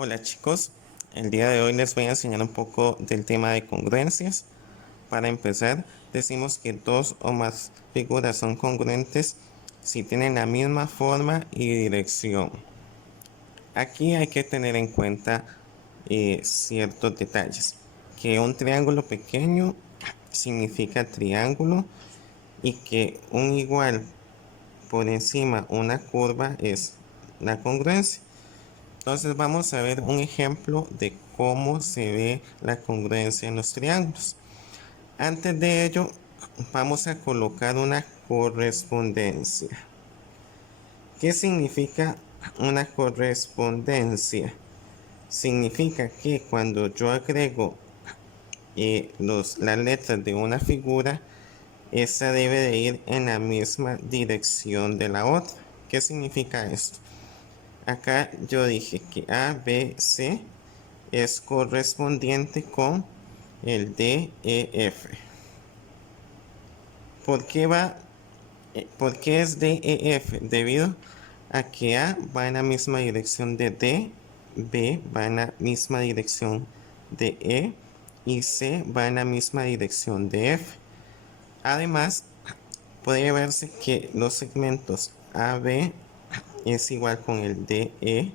Hola chicos, el día de hoy les voy a enseñar un poco del tema de congruencias. Para empezar, decimos que dos o más figuras son congruentes si tienen la misma forma y dirección. Aquí hay que tener en cuenta ciertos detalles, que un triángulo pequeño significa triángulo y que un igual por encima una curva es la congruencia. Entonces vamos a ver un ejemplo de cómo se ve la congruencia en los triángulos. Antes de ello, vamos a colocar una correspondencia. ¿Qué significa una correspondencia? Significa que cuando yo agrego las letras de una figura, esa debe de ir en la misma dirección de la otra. ¿Qué significa esto? Acá yo dije que A, B, C es correspondiente con el D, E, F. ¿Por qué es D, E, F? Debido a que A va en la misma dirección de D, B va en la misma dirección de E y C va en la misma dirección de F. Además, puede verse que los segmentos AB es igual con el DE,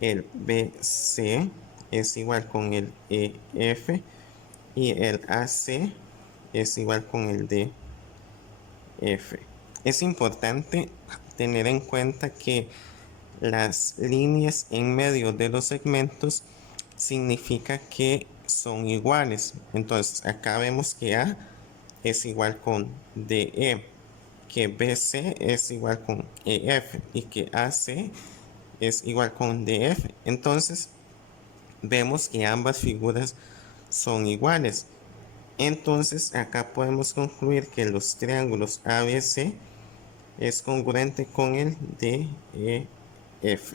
el BC es igual con el EF y el AC es igual con el DF. Es importante tener en cuenta que las líneas en medio de los segmentos significa que son iguales. Entonces acá vemos que A es igual con DE, que BC es igual con EF y que AC es igual con DF. Entonces vemos que ambas figuras son iguales. Entonces acá podemos concluir que los triángulos ABC es congruente con el DEF.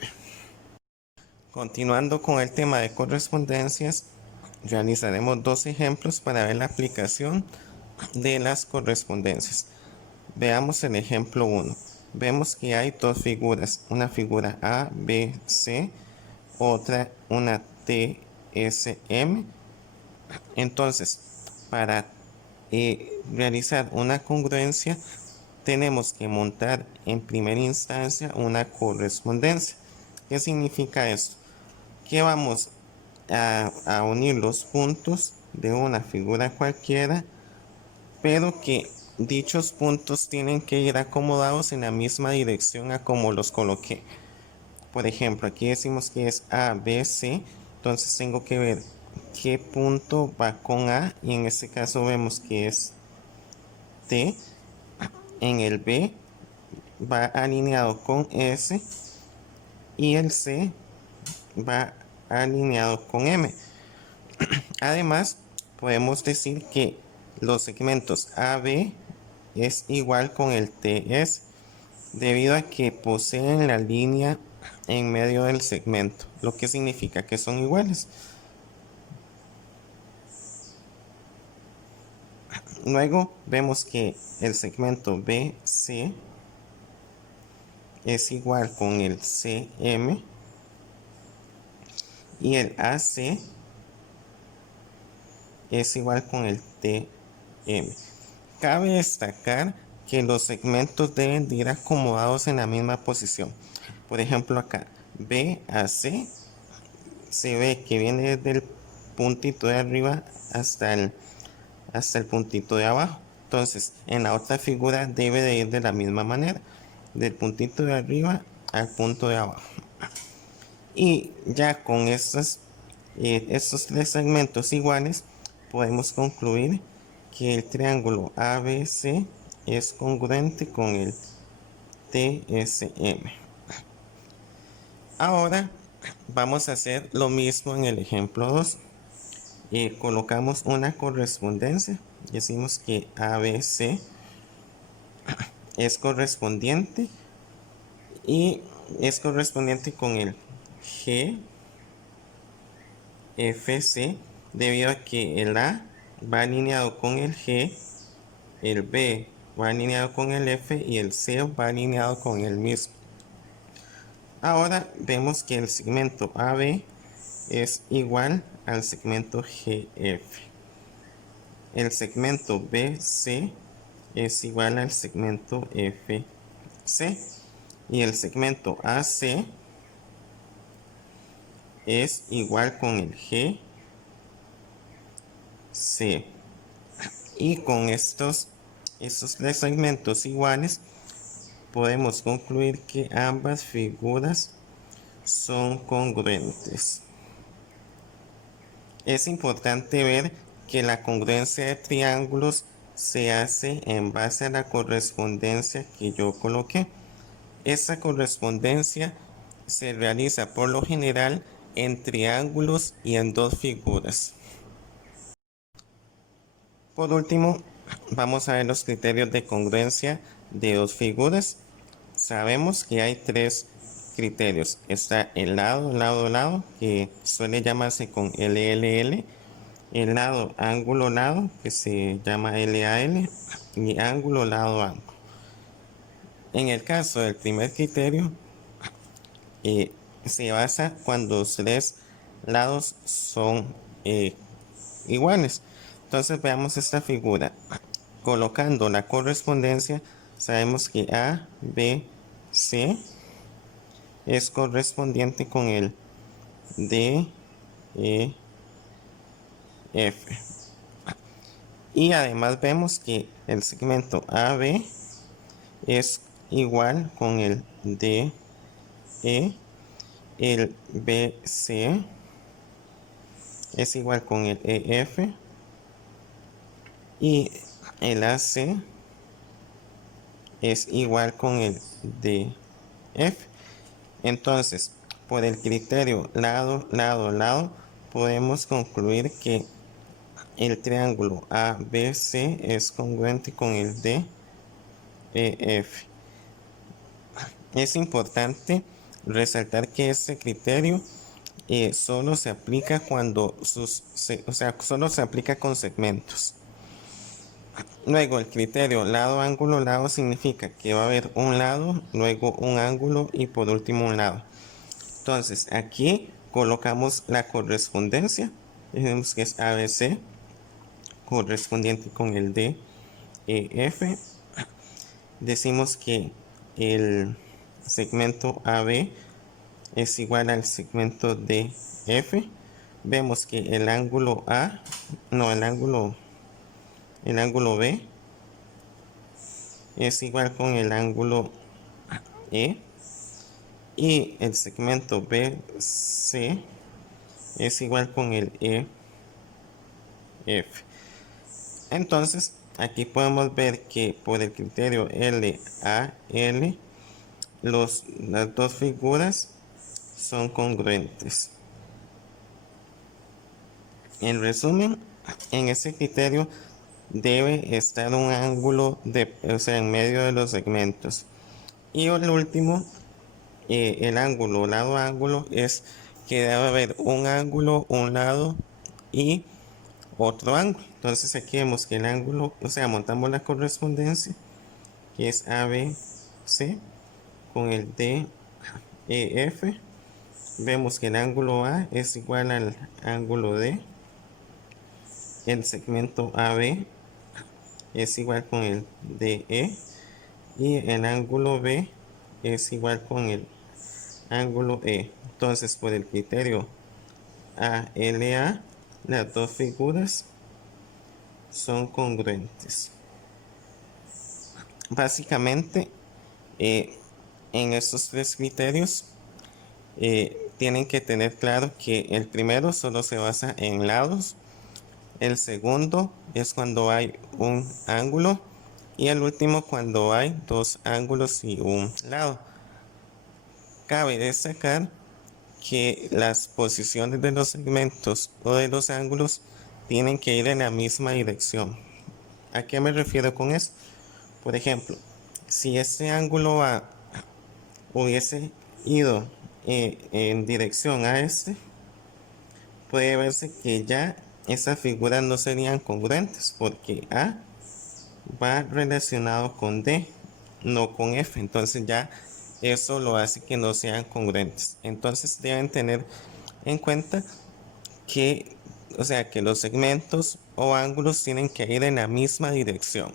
Continuando con el tema de correspondencias, realizaremos dos ejemplos para ver la aplicación de las correspondencias. Veamos el ejemplo 1. Vemos que hay dos figuras, una figura A, B, C, otra una T, S, M. Entonces, para realizar una congruencia, tenemos que montar en primera instancia una correspondencia. ¿Qué significa esto? Que vamos a unir los puntos de una figura cualquiera, pero que dichos puntos tienen que ir acomodados en la misma dirección a como los coloqué. Por ejemplo, aquí decimos que es A, B, C, entonces tengo que ver qué punto va con A y en este caso vemos que es T. En el B va alineado con S y el C va alineado con M. Además, podemos decir que los segmentos AB es igual con el TS debido a que poseen la línea en medio del segmento, lo que significa que son iguales. Luego vemos que el segmento BC es igual con el CM y el AC es igual con el TM. Cabe destacar que los segmentos deben de ir acomodados en la misma posición. Por ejemplo, acá B a C se ve que viene desde el puntito de arriba hasta el puntito de abajo. Entonces, en la otra figura debe de ir de la misma manera, del puntito de arriba al punto de abajo. Y ya con estos tres segmentos iguales, podemos concluir que el triángulo ABC es congruente con el TSM. Ahora vamos a hacer lo mismo en el ejemplo 2. Colocamos una correspondencia. Decimos que ABC es correspondiente y es correspondiente con el GFC debido a que el A va alineado con el G, el B va alineado con el F y el C va alineado con el mismo. Ahora vemos que el segmento AB es igual al segmento GF. El segmento BC es igual al segmento FC. Y el segmento AC es igual con el GC. Y con estos tres segmentos iguales, podemos concluir que ambas figuras son congruentes. Es importante ver que la congruencia de triángulos se hace en base a la correspondencia que yo coloqué. Esa correspondencia se realiza por lo general en triángulos y en dos figuras. Por último, vamos a ver los criterios de congruencia de dos figuras. Sabemos que hay tres criterios. Está el lado, que suele llamarse con LLL. El lado, ángulo, lado, que se llama LAL. Y ángulo, lado, ángulo. En el caso del primer criterio, se basa cuando los tres lados son iguales. Entonces veamos esta figura. Colocando la correspondencia, sabemos que A, B, C es correspondiente con el D, E, F. Y además vemos que el segmento AB es igual con el D, E, el BC es igual con el EF y el AC es igual con el DF. Entonces, por el criterio lado, podemos concluir que el triángulo ABC es congruente con el DEF. Es importante resaltar que este criterio solo se aplica cuando solo se aplica con segmentos. Luego el criterio lado, ángulo, lado significa que va a haber un lado, luego un ángulo y por último un lado. Entonces aquí colocamos la correspondencia. Vemos que es ABC correspondiente con el DEF. Decimos que el segmento AB es igual al segmento DF. Vemos que el ángulo el ángulo B es igual con el ángulo E y el segmento BC es igual con el EF. Entonces aquí podemos ver que por el criterio LAL las dos figuras son congruentes. En resumen, en ese criterio debe estar un ángulo en medio de los segmentos. Y el último, el ángulo, lado ángulo, es que debe haber un ángulo, un lado y otro ángulo. Entonces aquí vemos que el ángulo, montamos la correspondencia, que es ABC con el DEF. Vemos que el ángulo A es igual al ángulo D. El segmento AB es igual con el DE y el ángulo B es igual con el ángulo E. Entonces, por el criterio ALA, las dos figuras son congruentes. Básicamente, en estos tres criterios, tienen que tener claro que el primero solo se basa en lados. El segundo es cuando hay un ángulo y el último cuando hay dos ángulos y un lado. Cabe destacar que las posiciones de los segmentos o de los ángulos tienen que ir en la misma dirección. ¿A qué me refiero con esto? Por ejemplo, si este ángulo A hubiese ido en dirección a este, puede verse que ya esas figuras no serían congruentes porque A va relacionado con D, no con F. Entonces ya eso lo hace que no sean congruentes. Entonces deben tener en cuenta que, o sea, que los segmentos o ángulos tienen que ir en la misma dirección.